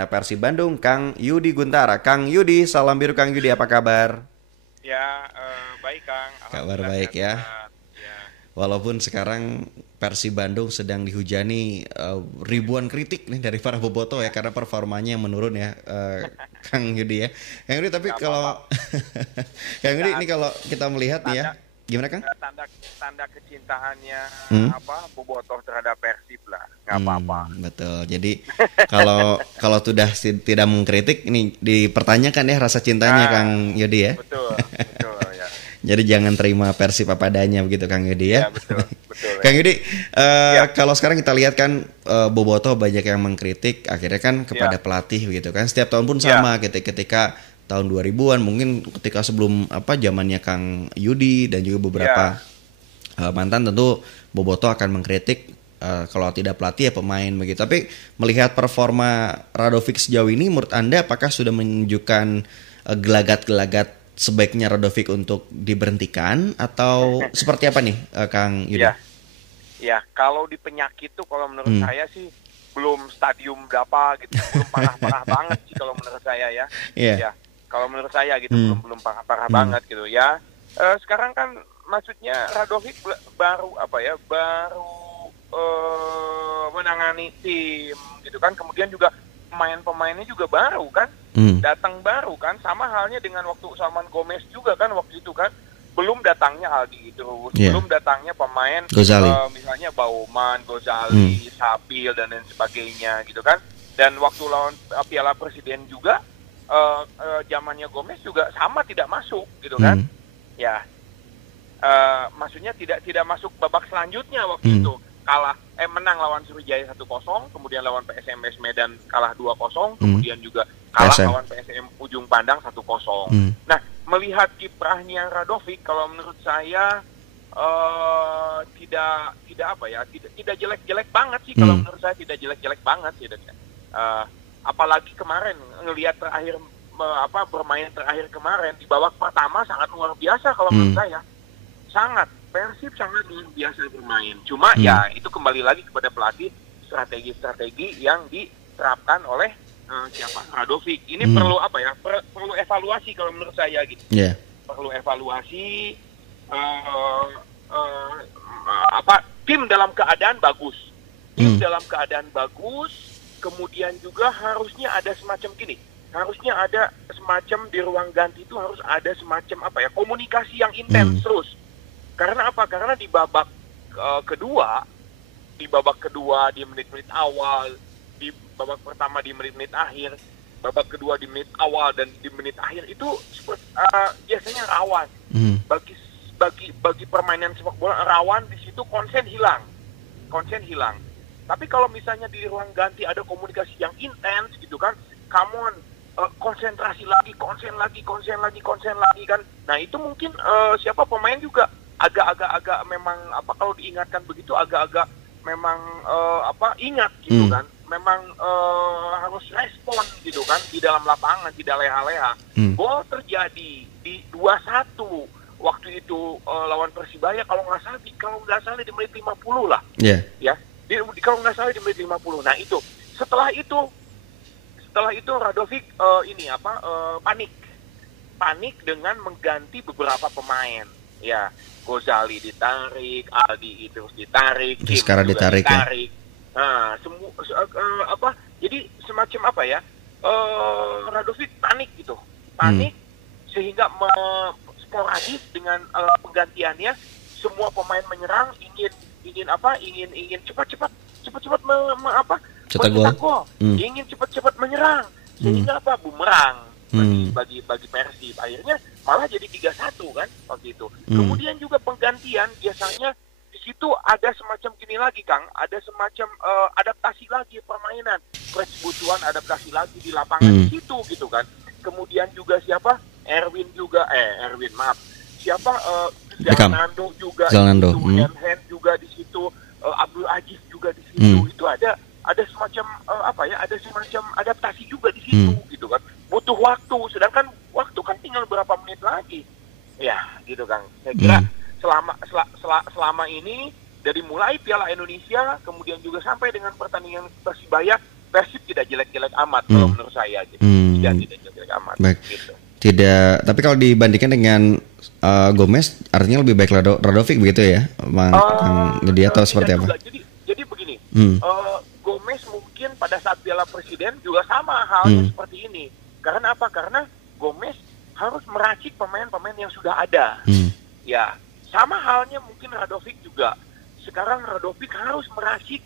Persib Bandung, Kang Yudi Guntara. Kang Yudi, salam biru Kang Yudi, apa kabar? Ya, baik Kang. Kabar Alhamdulillah baik ya. sehat-sehat. Ya, Walaupun sekarang Persib Bandung sedang dihujani ribuan kritik nih dari para bobotoh ya karena performanya yang menurun ya, Kang Yudi ya. Kang Yudi tapi nggak kalau apa-apa. Kang Yudi ini Cintaan, kalau kita melihat nih ya, tanda, gimana Kang? tanda, tanda kecintaannya Hmm? Bobotoh terhadap Persib lah. Nggak apa-apa. Betul. Jadi kalau kalau sudah tidak mengkritik ini dipertanyakan ya rasa cintanya Ah, Kang Yudi ya. betul, betul ya. Jadi jangan terima Persib apa adanya begitu Kang Yudi ya. Ya, betul, betul Kang ya. Yudi, Ya, kalau sekarang kita lihat kan bobotoh banyak yang mengkritik, akhirnya kan kepada ya, pelatih begitu kan. Setiap tahun pun ya, sama, ketika tahun 2000-an mungkin ketika sebelum zamannya Kang Yudi dan juga beberapa ya. mantan tentu bobotoh akan mengkritik kalau tidak pelatih ya pemain begitu. Tapi melihat performa Radovic sejauh ini menurut Anda apakah sudah menunjukkan gelagat-gelagat sebaiknya Radovic untuk diberhentikan atau seperti apa nih Kang Yudi? Ya, ya. Kalau di penyakit tuh, kalau menurut Hmm. saya sih belum stadium berapa gitu, belum parah-parah banget sih kalau menurut saya ya. Iya. Ya, kalau menurut saya gitu Hmm. belum parah-parah Hmm. banget gitu ya. Sekarang kan maksudnya Radovic baru apa ya, baru menangani tim gitu kan. Kemudian juga pemain-pemainnya juga baru kan, Hmm. datang baru kan. Sama halnya dengan waktu Salman Gomez juga kan waktu itu kan. Belum datangnya Aldi Idrus, Iya. belum datangnya pemain Gozali. misalnya Bauman, Hmm. Gozali, Sabil dan lain sebagainya gitu kan. Dan waktu lawan Piala Presiden juga zamannya Gomez juga sama tidak masuk gitu kan. Hmm. Ya, maksudnya tidak masuk babak selanjutnya waktu Hmm. itu. Kalah menang lawan Sriwijaya 1-0, kemudian lawan PSMS Medan kalah 2-0, Hmm. kemudian juga kalah PSM. lawan PSM Ujung Pandang 1-0. Hmm. Nah, melihat kiprahnya Radovic kalau menurut saya tidak apa ya, tidak jelek-jelek banget sih kalau Hmm. menurut saya, tidak jelek-jelek banget sih. Apalagi kemarin ngelihat terakhir bermain terakhir kemarin di babak pertama sangat luar biasa kalau menurut Hmm. saya. Sangat Persib sangat luar biasa bermain. Cuma Hmm. ya itu kembali lagi kepada pelatih, strategi-strategi yang diterapkan oleh siapa, Radovic. Ini Hmm. perlu apa ya? Perlu evaluasi kalau menurut saya gitu. Iya. Perlu evaluasi eh, eh, tim dalam keadaan bagus. Tim Hmm. dalam keadaan bagus, kemudian juga harusnya ada semacam gini. Harusnya ada semacam di ruang ganti itu harus ada semacam komunikasi yang intens Hmm. terus. Karena apa? Karena di babak kedua di menit-menit awal, di babak pertama di menit-menit akhir, babak kedua di menit awal dan di menit akhir itu biasanya rawan Hmm. bagi permainan sepak bola, rawan di situ, konsen hilang. Tapi kalau misalnya di ruang ganti ada komunikasi yang intens gitu kan, come on, konsentrasi lagi, konsen lagi kan. Nah itu mungkin siapa pemain juga agak memang kalau diingatkan begitu agak memang ingat gitu Hmm. kan. Memang harus respon gitu kan di dalam lapangan, tidak leha-leha. Hmm. Gol terjadi di 2-1 waktu itu lawan Persibaya kalau nggak salah di menit 50 lah Iya. ya. Kalau nggak salah di menit 50. Nah itu setelah itu Radovic panik dengan mengganti beberapa pemain ya. Gozali ditarik, Aldi Idrus ditarik, Kim Sekarang juga ditarik ya. ditarik. Nah, jadi semacam Radovic panik gitu. Panik sehingga sporadis dengan penggantiannya, semua pemain menyerang, ingin cepat-cepat Cetak gol. mencetak gol, Hmm. ingin cepat-cepat menyerang, sehingga bumerang bagi Persib. Akhirnya malah jadi 3-1 kan waktu itu. Kemudian juga penggantian biasanya di situ ada semacam gini lagi Kang, ada semacam adaptasi lagi permainan, butuhan adaptasi lagi di lapangan di situ gitu kan. Kemudian juga Erwin maaf, Beckham. Zalando juga Zalando. di situ, Enhen juga di situ, Abdul Aziz juga di situ. Itu ada semacam ada semacam adaptasi juga di situ gitu kan. Butuh waktu, sedangkan waktu kan tinggal berapa menit lagi. Ya, gitu Kang. Saya kira selama ini dari mulai Piala Indonesia kemudian juga sampai dengan pertandingan Persibaya, Persib tidak jelek-jelek amat kalau menurut saya gitu. Tidak jelek-jelek amat. Baik. Gitu. Tidak, tapi kalau dibandingkan dengan Gomez, artinya lebih baik Radovic begitu ya, Kang Yudi, atau seperti apa? Jadi begini, Gomez mungkin pada saat Piala Presiden juga sama halnya seperti ini. Karena apa? Karena Gomez harus meracik pemain-pemain yang sudah ada. Ya, sama halnya mungkin Radovic juga. Sekarang Radovic harus meracik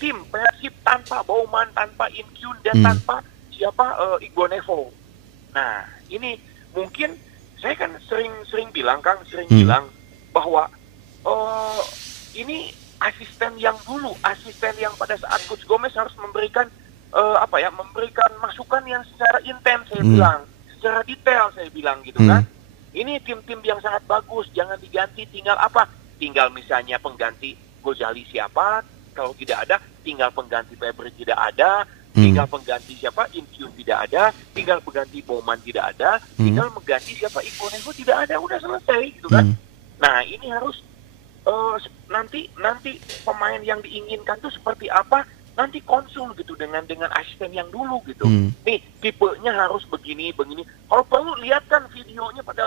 tim Persib tanpa Bauman, tanpa Inkyun, dan tanpa Igbo Nevo. Nah, ini mungkin saya kan sering bilang bilang bahwa ini asisten yang pada saat Coach Gomez harus memberikan memberikan masukan yang secara intens, saya bilang, secara detail, saya bilang gitu kan. Ini tim-tim yang sangat bagus, jangan diganti, tinggal misalnya pengganti Gozali siapa, kalau tidak ada tinggal pengganti Febri tidak ada, tinggal pengganti Inkyun tidak ada, tinggal pengganti Bowman tidak ada, tinggal mengganti Igbo Nevo tidak ada, udah selesai gitu kan. Nah, ini harus nanti pemain yang diinginkan tuh seperti apa, nanti konsul gitu dengan asisten yang dulu gitu. Nih, tipenya harus begini. Kalau perlu lihat kan videonya pada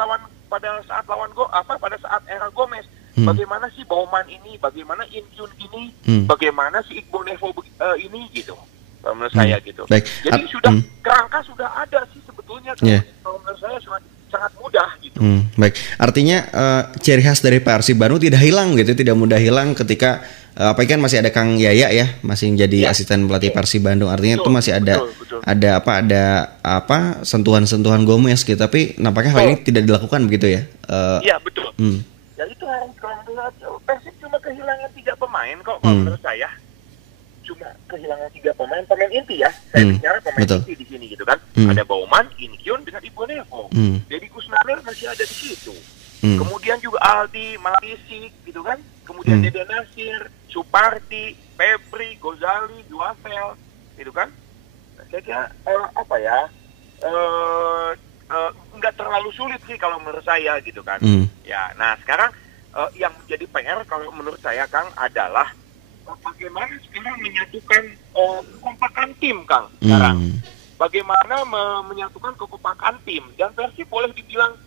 saat era Gomez. Bagaimana sih Bauman ini, bagaimana Inkyun ini, bagaimana si Igbo Nevo ini gitu. Menurut saya gitu. Baik. Jadi kerangka sudah ada sih sebetulnya. Kalau menurut saya sangat mudah gitu. Baik. Artinya ciri khas dari Persib Bandung tidak hilang gitu, tidak mudah hilang ketika kan masih ada Kang Yaya ya, masih menjadi asisten pelatih Persib Bandung. Artinya itu masih ada sentuhan-sentuhan Gomez gitu, tapi nampaknya hal ini tidak dilakukan begitu ya. Iya, betul. Ya itu harus, kalau menurut Persib cuma kehilangan 3 pemain kok, kalau menurut saya. Cuma kehilangan 3 pemain inti ya. Saya bicara pemain inti di sini gitu kan. Ada Bauman, Inkyun dengan Igbo Nevo. Deddy Kusnandar masih ada di situ. Kemudian juga Aldi, Malisik gitu kan. Kemudian Dede Nasir, Supardi, Febri, Gozali, Juafel gitu kan. Saya kira nggak terlalu sulit sih kalau menurut saya gitu kan. Ya, nah sekarang yang menjadi PR kalau menurut saya, Kang, adalah bagaimana sekarang menyatukan kekompakan tim, Kang. Sekarang bagaimana menyatukan kekompakan tim, dan Persib boleh dibilang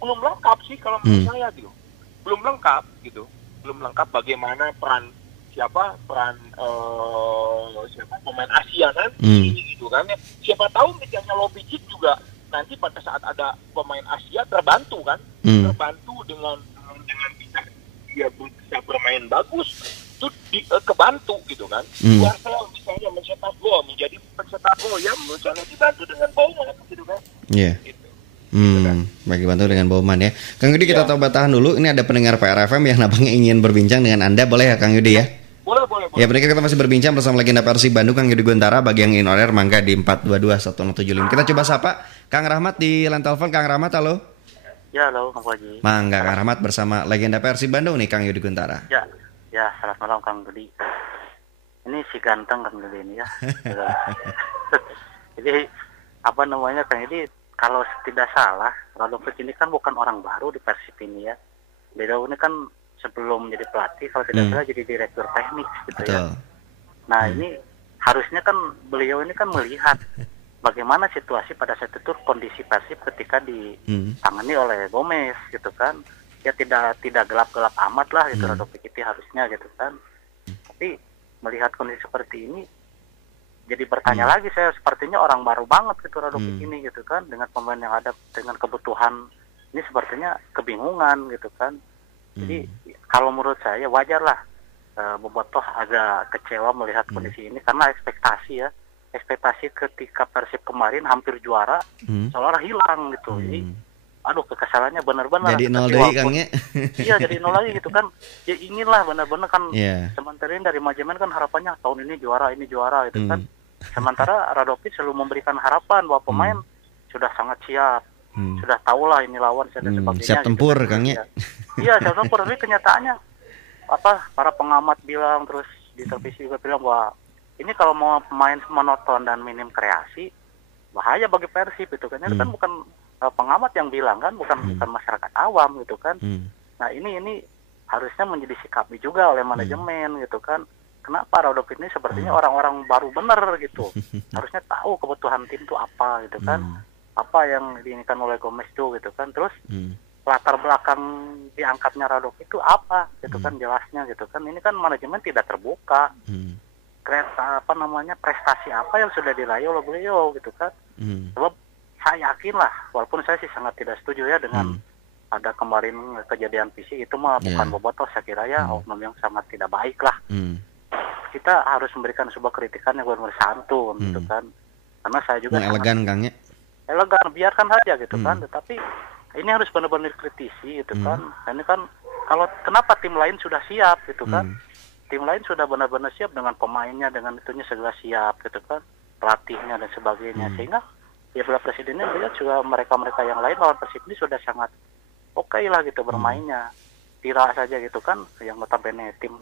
belum lengkap sih kalau menurut saya gitu. Belum lengkap bagaimana peran pemain Asia nanti gitu kan ya. Siapa tahu misalnya Lobicik juga nanti pada saat ada pemain Asia terbantu kan, terbantu dengan bisa bermain bagus, itu kebantu gitu kan. Marcel misalnya mencetak gol, menjadi pencetak gol, ya misalnya dibantu dengan Bauman gitu kan. Gitu. Bagi bantu dengan Bauman ya. Kang Yudi, kita coba tahan dulu. Ini ada pendengar PRFM yang nampaknya ingin berbincang dengan Anda, boleh ya Kang Yudi ya? Boleh. Ya, pendengar, kita masih berbincang bersama legenda Persib Bandung Kang Yudi Guntara. Bagi yang ingin order, mangga di 422-1675. Kita coba sapa Kang Rahmat di line telepon. Kang Rahmat, halo. Ya, halo Kang Haji. Mangga Kang Rahmat bersama legenda Persib Bandung nih, Kang Yudi Guntara. Ya, selamat malam Kang Yudi. Ini si ganteng Kang Yudi ini ya. Jadi Kang Yudi, kalau tidak salah, Radovic ini kan bukan orang baru di Persib ini ya. Beliau ini kan sebelum menjadi pelatih, kalau tidak salah jadi direktur teknik gitu. Betul. Ya. Nah ini harusnya kan beliau ini kan melihat bagaimana situasi pada saat itu, kondisi Persib ketika ditangani oleh Gomez gitu kan. Ya tidak gelap-gelap amat lah gitu Radovic itu harusnya gitu kan. Tapi melihat kondisi seperti ini, jadi bertanya lagi saya, sepertinya orang baru banget gitu Radovic ini gitu kan, dengan pemain yang ada, dengan kebutuhan ini sepertinya kebingungan gitu kan. Jadi kalau menurut saya wajar lah Bobotoh agak kecewa melihat kondisi ini, karena ekspektasi ketika Persib kemarin hampir juara seolah hilang gitu. Jadi kekesalannya benar-benar jadi nol lagi Kang ya. Iya, jadi nol lagi gitu kan. Ya inginlah benar-benar kan. Sementara ini dari manajemen kan harapannya tahun ini juara gitu kan. Sementara Radovic selalu memberikan harapan bahwa pemain sudah sangat siap, sudah tahulah ini lawan dan sebagainya. Siap tempur gitu, Kang ya. Iya, siap tempur. Tapi kenyataannya para pengamat bilang, terus di televisi juga bilang bahwa ini kalau mau pemain monoton dan minim kreasi, bahaya bagi Persib itu kan. Itu kan bukan pengamat yang bilang kan, bukan masyarakat awam gitu kan. Nah ini harusnya menjadi sikapi juga oleh manajemen gitu kan. kenapa Radov ini sepertinya orang-orang baru bener gitu. Harusnya tahu kebutuhan tim itu apa gitu kan. Apa yang diinginkan oleh Gomez itu gitu kan. Terus latar belakang diangkatnya Radov itu apa gitu kan, jelasnya gitu kan. Ini kan manajemen tidak terbuka. Prestasi apa yang sudah diraih oleh beliau gitu kan. Sebab saya yakin lah, walaupun saya sih sangat tidak setuju ya dengan ada kemarin kejadian fisik itu mah bukan bobotoh, saya kira ya oknum yang sangat tidak baik lah. Kita harus memberikan sebuah kritikan yang benar-benar santun gitu kan. Karena saya juga elegan Kang ya. Elegan, biarkan saja gitu kan. Tetapi ini harus benar-benar kritisi gitu kan. Ini kan kalau kenapa tim lain sudah siap gitu kan. Tim lain sudah benar-benar siap dengan pemainnya, dengan itunya segala siap gitu kan. Pelatihnya dan sebagainya. Sehingga ya Piala Presidennya melihat juga mereka-mereka yang lain lawan Persib ini sudah sangat oke lah gitu bermainnya. Tira saja gitu kan, yang notabene tim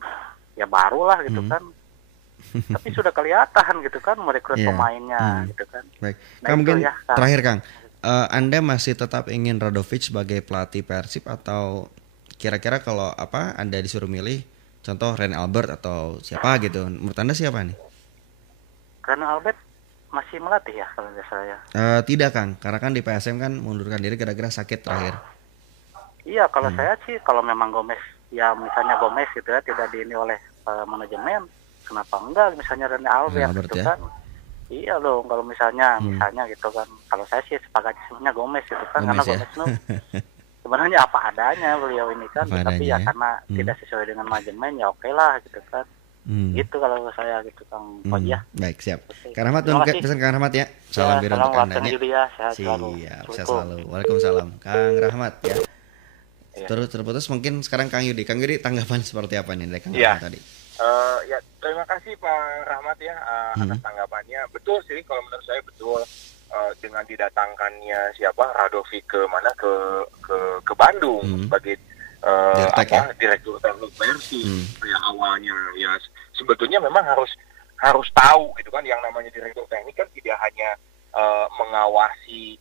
ya baru lah gitu kan. Tapi sudah kelihatan gitu kan merekrut pemainnya gitu kan. Baik. Kang, mungkin ya, terakhir Kang, Anda masih tetap ingin Radovic sebagai pelatih Persib atau kira-kira kalau Anda disuruh milih contoh Ren Albert atau siapa gitu, menurut Anda siapa nih? Ren Albert masih melatih ya kalau nggak salah ya? Tidak Kang, karena kan di PSM kan mundurkan diri gara-gara sakit terakhir. Iya, kalau saya sih kalau memang Gomez, ya misalnya Gomez gitu ya tidak diini oleh manajemen, kenapa enggak misalnya Ren Albert gitu kan? Iya dong, kalau misalnya gitu kan, kalau saya sih sepakat sebenarnya Gomez gitu kan, karena Gomez itu sebenarnya apa adanya beliau ini kan, tapi ya karena tidak sesuai dengan manajemen ya oke lah gitu kan. Gitu kalau saya gitu Kang. Baik, siap. Kang Rahmat, pesan Kang Rahmat ya. Salam biru untuk Anda ya. Siap, sehat selalu. Waalaikumsalam. Kang Rahmat ya. Terputus mungkin sekarang Kang Yudi. Kang Yudi tanggapan seperti apa nih dari Kang Rahmat tadi? Ya terima kasih Pak Rahmat ya atas tanggapannya. Betul sih, kalau menurut saya betul, dengan didatangkannya Radovic ke Bandung sebagai direktur teknik Persib. Ya awalnya ya sebetulnya memang harus tahu gitu kan, yang namanya direktur teknik kan tidak hanya mengawasi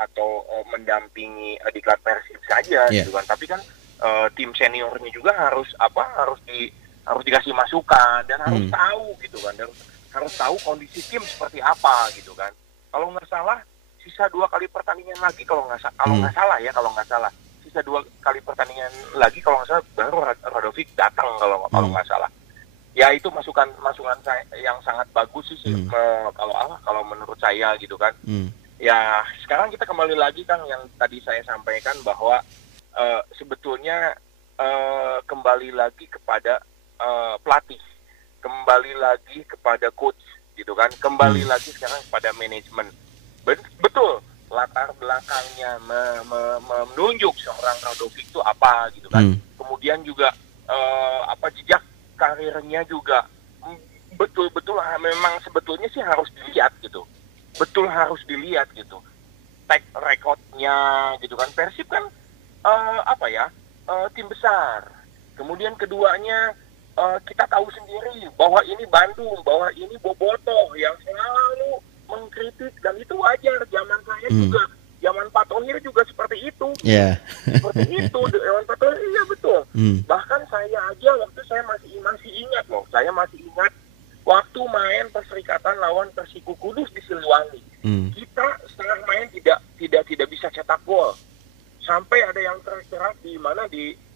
atau mendampingi diklat Persib saja gitu kan, tapi kan tim seniornya juga harus dikasih masukan dan harus tahu gitu kan, dan harus tahu kondisi tim seperti apa gitu kan. Kalau nggak salah sisa 2 kali pertandingan lagi kalau nggak salah sisa 2 kali pertandingan lagi kalau nggak salah baru Radovic datang kalau nggak salah. Ya itu masukan saya yang sangat bagus sih kalau menurut saya gitu kan. Ya sekarang kita kembali lagi Kang yang tadi saya sampaikan bahwa sebetulnya kembali lagi kepada pelatih, kembali lagi kepada coach gitu kan, kembali lagi sekarang kepada manajemen. Betul, latar belakangnya menunjuk seorang Radovic itu apa gitu kan. Kemudian juga jejak karirnya juga betul-betul memang sebetulnya sih harus dilihat gitu. Betul harus dilihat gitu. Track recordnya gitu kan. Persib kan tim besar. Kemudian keduanya kita tahu sendiri bahwa ini Bandung, bahwa ini Bobotoh yang selalu mengkritik, dan itu wajar. Zaman saya juga, zaman Pak Thohir juga seperti itu. Seperti itu, zaman Pak Thohir, iya betul. Bahkan saya aja waktu saya masih ingat loh, saya masih ingat waktu main Perserikatan lawan Persiku Kudus di Siliwangi. Kita setengah main tidak bisa cetak gol. Sampai ada yang teriak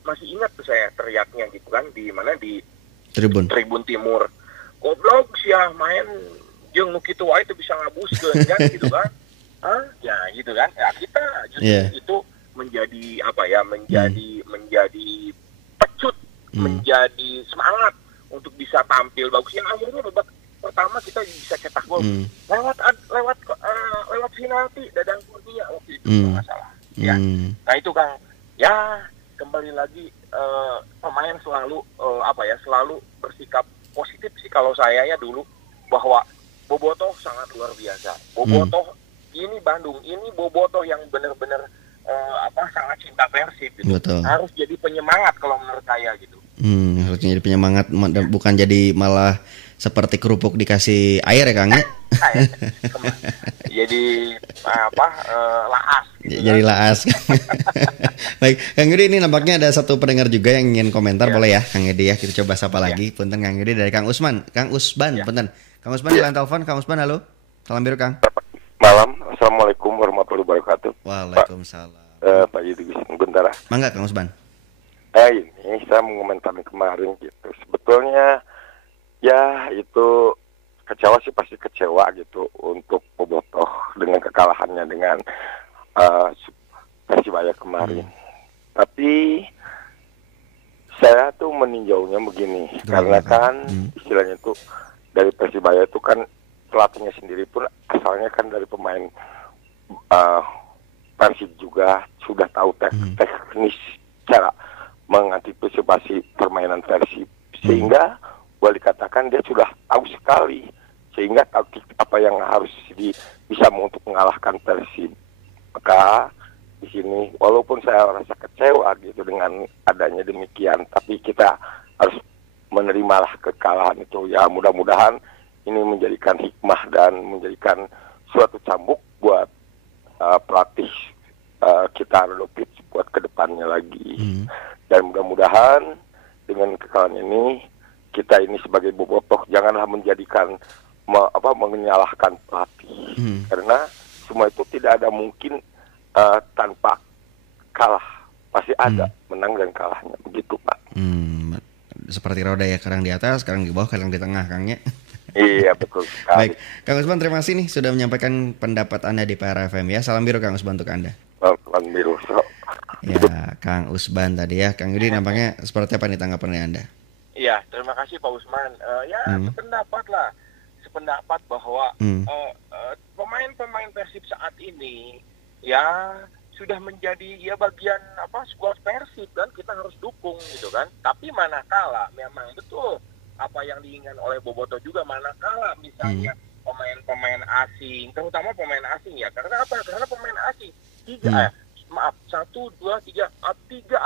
masih ingat tuh saya teriaknya gitu kan, di Tribun Timur. Goblok sia main jeung nu kitu wae teu bisa ngabuskeun kan gitu kan. Ya gitu kan. Ya kita justru itu menjadi menjadi pecut, menjadi semangat untuk bisa tampil bagus. Yang akhirnya babak pertama kita bisa cetak gol lewat penalti Dadang Kurnia waktu itu kalau nggak salah. Ya. Nah itu Kang. Ya kembali lagi pemain selalu selalu bersikap positif sih kalau saya ya dulu, bahwa Bobotoh sangat luar biasa. Bobotoh ini Bandung, ini Bobotoh yang benar-benar sangat cinta Persib gitu. Harus jadi penyemangat kalau menurut saya gitu. Harusnya jadi penyemangat, bukan jadi malah seperti kerupuk dikasih air ya Kang ya. Jadi laas gitu jadi laas. Baik Kang Yudi, ini nampaknya ada satu pendengar juga yang ingin komentar. Boleh ya Kang Yudi ya, kita coba sapa lagi. Punten Kang Yudi, dari Kang Usman. Kang Usban, punten. Kang Usban di line telepon. Kang Usban, halo. Salam biru Kang. Malam, Assalamualaikum warahmatullahi wabarakatuh. Waalaikumsalam. Pak Yudi sebentar. Mangga Kang Usban. Ini saya mengomentari kemarin gitu. Sebetulnya ya itu kecewa sih, pasti kecewa gitu untuk Bobotoh dengan kekalahannya dengan Persibaya kemarin. Tapi saya tuh meninjaunya begini, karena kan istilahnya tuh dari Persibaya itu kan pelatihnya sendiri pun asalnya kan dari pemain Persib juga, sudah tahu teknis cara mengantisipasi permainan Persib, sehingga boleh dikatakan dia sudah tahu sekali, sehingga taktik apa yang harus bisa untuk mengalahkan Persib. Maka di sini walaupun saya rasa kecewa gitu dengan adanya demikian, tapi kita harus menerimalah kekalahan itu. Ya mudah-mudahan ini menjadikan hikmah dan menjadikan suatu cambuk buat pelatih kita Radovic buat kedepannya lagi. Dan mudah-mudahan dengan kekalahan ini, kita ini sebagai Bobotoh janganlah menjadikan menyalahkan pelatih, karena semua itu tidak ada mungkin tanpa kalah, pasti ada menang dan kalahnya, begitu Pak. Seperti roda ya, kadang di atas, kadang di bawah, kadang di tengah Kangnya. Iya betul sekali. Baik, Kang Usman, terima kasih nih sudah menyampaikan pendapat Anda di PRFM ya. Salam biru Kang Usman untuk Anda. Salam biru. Ya, Kang Usman tadi ya. Kang Yudi, nampaknya seperti apa nih tanggapannya Anda? Iya, terima kasih Pak Usman. Sependapat bahwa pemain-pemain Persib saat ini ya sudah menjadi bagian skuad Persib, dan kita harus dukung gitu kan. Tapi manakala memang betul apa yang diinginkan oleh Bobotoh juga, manakala misalnya pemain-pemain asing, terutama pemain asing ya. Karena apa? Karena pemain asing tiga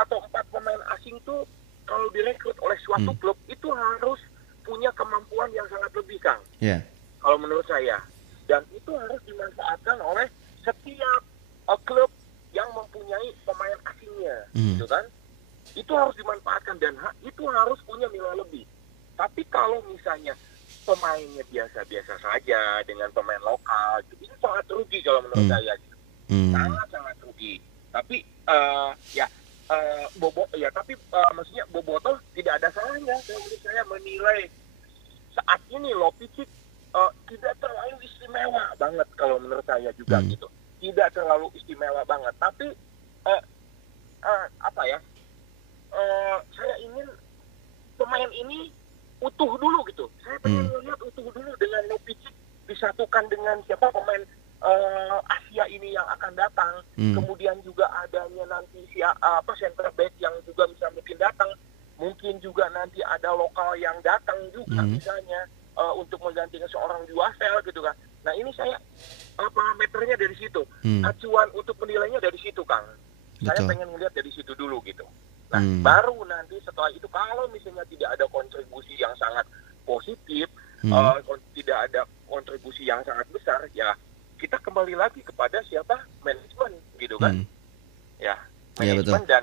atau 4 pemain asing tuh kalau direkrut oleh suatu klub itu harus punya kemampuan yang sangat lebih, Kang. Yeah. Kalau menurut saya. Dan itu harus dimanfaatkan oleh setiap klub yang mempunyai pemain asingnya, gitu kan? Itu harus dimanfaatkan dan itu harus punya nilai lebih. Tapi kalau misalnya pemainnya biasa-biasa saja dengan pemain lokal, itu sangat rugi kalau menurut saya. Sangat-sangat rugi. Tapi maksudnya Bobotoh tidak ada salahnya menurut saya menilai saat ini Lopicic tidak terlalu istimewa banget kalau menurut saya juga gitu. Tidak terlalu istimewa banget. Tapi saya ingin pemain ini utuh dulu gitu. Saya pengen melihat utuh dulu dengan Lopicic disatukan dengan siapa pemain Asia ini yang akan datang. Kemudian juga adanya nanti center back yang juga bisa mungkin datang. Mungkin juga nanti ada lokal yang datang juga misalnya untuk menggantikan seorang Juasel gitu kan. Nah ini saya parameternya dari situ. Acuan untuk penilainya dari situ, Kang. Betul. Saya pengen melihat dari situ dulu gitu. Nah baru nanti setelah itu kalau misalnya tidak ada kontribusi yang sangat positif, tidak ada kontribusi yang sangat besar, ya kita kembali lagi kepada siapa manajemen gitu kan. Ya manajemen dan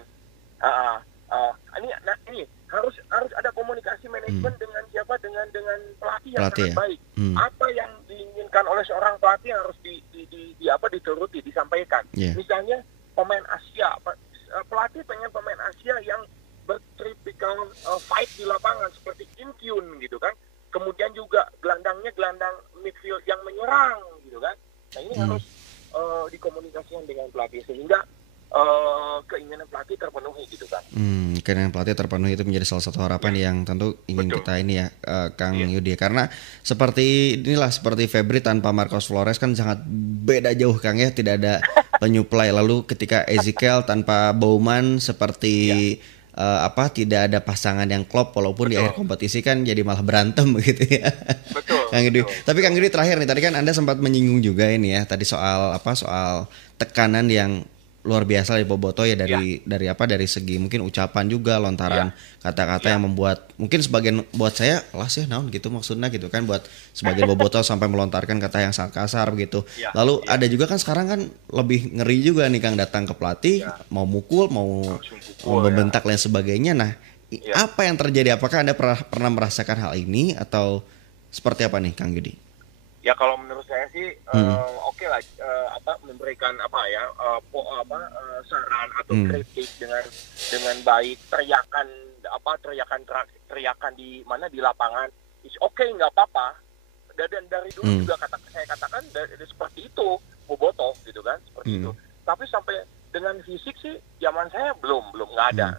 ini harus ada komunikasi manajemen dengan siapa dengan pelatih yang sangat baik. Apa yang diinginkan oleh seorang pelatih harus dituruti, disampaikan. Misalnya pemain Asia, pelatih pengen pemain Asia yang bertipikal fight di lapangan seperti Kim Kyun gitu kan. Kemudian juga gelandangnya gelandang midfield yang menyerang gitu kan. Nah ini harus dikomunikasikan dengan pelatih sehingga keinginan pelatih terpenuhi gitu kan. Keinginan pelatih terpenuhi itu menjadi salah satu harapan yang tentu ingin kita ini ya, Kang Yudi. Karena seperti Febri tanpa Marcos Flores kan sangat beda jauh Kang ya, tidak ada penyuplai. Lalu ketika Ezekiel tanpa Bauman seperti tidak ada pasangan yang klop, walaupun di akhir kompetisi kan jadi malah berantem begitu ya. Betul. Kang Yudi. Tapi Kang Yudi terakhir nih, tadi kan Anda sempat menyinggung juga ini ya tadi soal tekanan yang luar biasa dari Boboto ya dari segi mungkin ucapan juga lontaran kata-kata yang membuat mungkin sebagian buat saya lah sih naon gitu maksudnya gitu kan buat sebagian Boboto sampai melontarkan kata yang sangat kasar gitu. Lalu ada juga kan sekarang kan lebih ngeri juga nih Kang datang ke pelatih mau mukul mau membentak lain sebagainya. Nah, apa yang terjadi? Apakah Anda pernah merasakan hal ini atau seperti apa nih Kang Yudi? Ya kalau menurut saya sih oke lah memberikan saran atau kritik dengan baik, teriakan di mana di lapangan is oke, nggak apa-apa. Dan dari dulu juga saya katakan seperti itu Boboto gitu kan, seperti itu. Tapi sampai dengan fisik sih zaman saya belum nggak ada.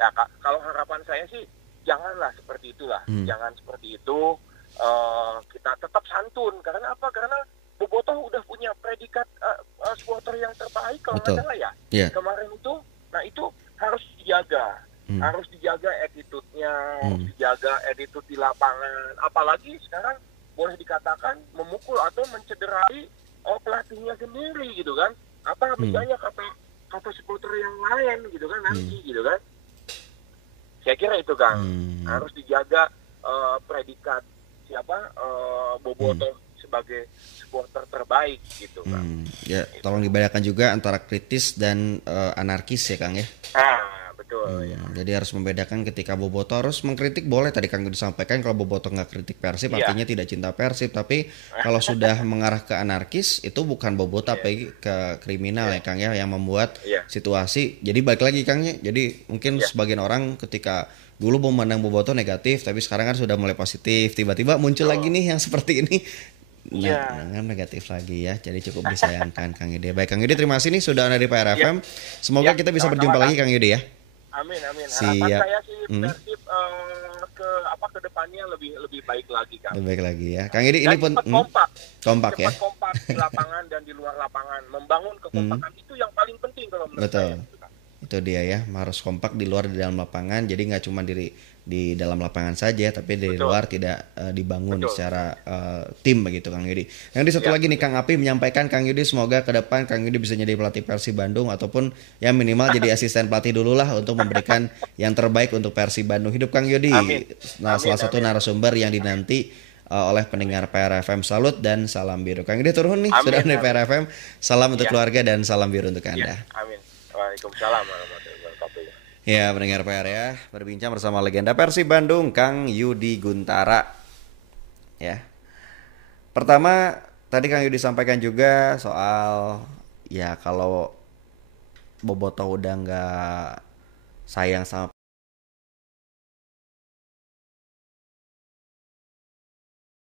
Ya kalau harapan saya sih janganlah seperti itulah, jangan seperti itu. Kita tetap santun karena apa? Karena Boboto udah punya predikat supporter yang terbaik kalau nggak salah ya. Kemarin itu, nah itu harus dijaga attitude-nya, dijaga attitude di lapangan. Apalagi sekarang boleh dikatakan memukul atau mencederai pelatihnya sendiri gitu kan? Apa misalnya kata supporter yang lain gitu kan nanti gitu kan? Saya kira itu Kang harus dijaga predikat Boboto sebagai supporter terbaik gitu Kang. Ya, tolong dibedakan juga antara kritis dan anarkis ya Kang ya. Betul. Jadi harus membedakan ketika Boboto harus mengkritik boleh, tadi Kang disampaikan kalau Boboto nggak kritik Persib artinya tidak cinta Persib, tapi kalau sudah mengarah ke anarkis itu bukan Boboto tapi ke kriminal ya Kang ya yang membuat situasi. Jadi balik lagi Kang ya. Jadi mungkin sebagian orang ketika dulu memandang Boboto negatif tapi sekarang kan sudah mulai positif, tiba-tiba muncul lagi nih yang seperti ini. Negatif lagi ya. Jadi cukup disayangkan Kang Yudi. Baik Kang Yudi, terima kasih nih sudah ada di PRFM. Semoga kita bisa berjumpa lagi Kang Yudi ya. Amin. Harapan saya sih Persib ke depannya lebih baik lagi Kang. Lebih baik lagi ya. Kang Yudi ini pun kompak ya. Kompak di lapangan dan di luar lapangan. Membangun kekompakan itu yang paling penting kalau menurut saya. Itu dia ya, harus kompak di luar di dalam lapangan. Jadi nggak cuma di dalam lapangan saja, tapi di luar tidak dibangun secara tim begitu Kang Yudi. Yang di satu lagi nih Kang Api menyampaikan Kang Yudi semoga ke depan Kang Yudi bisa jadi pelatih Persib Bandung ataupun ya minimal jadi asisten pelatih dulu lah untuk memberikan yang terbaik untuk Persib Bandung. Hidup Kang Yudi. Nah, salah satu narasumber yang dinanti oleh pendengar PRFM. Salut dan salam biru. Kang Yudi turun nih sudah dari PRFM. Salam untuk keluarga dan salam biru untuk Anda. Amin. Waalaikumsalam warahmatullahi wabarakatuh. Ya, pendengar PR ya, berbincang bersama legenda Persib Bandung, Kang Yudi Guntara. Ya. Pertama, tadi Kang Yudi sampaikan juga soal ya kalau Boboto udah nggak sayang sama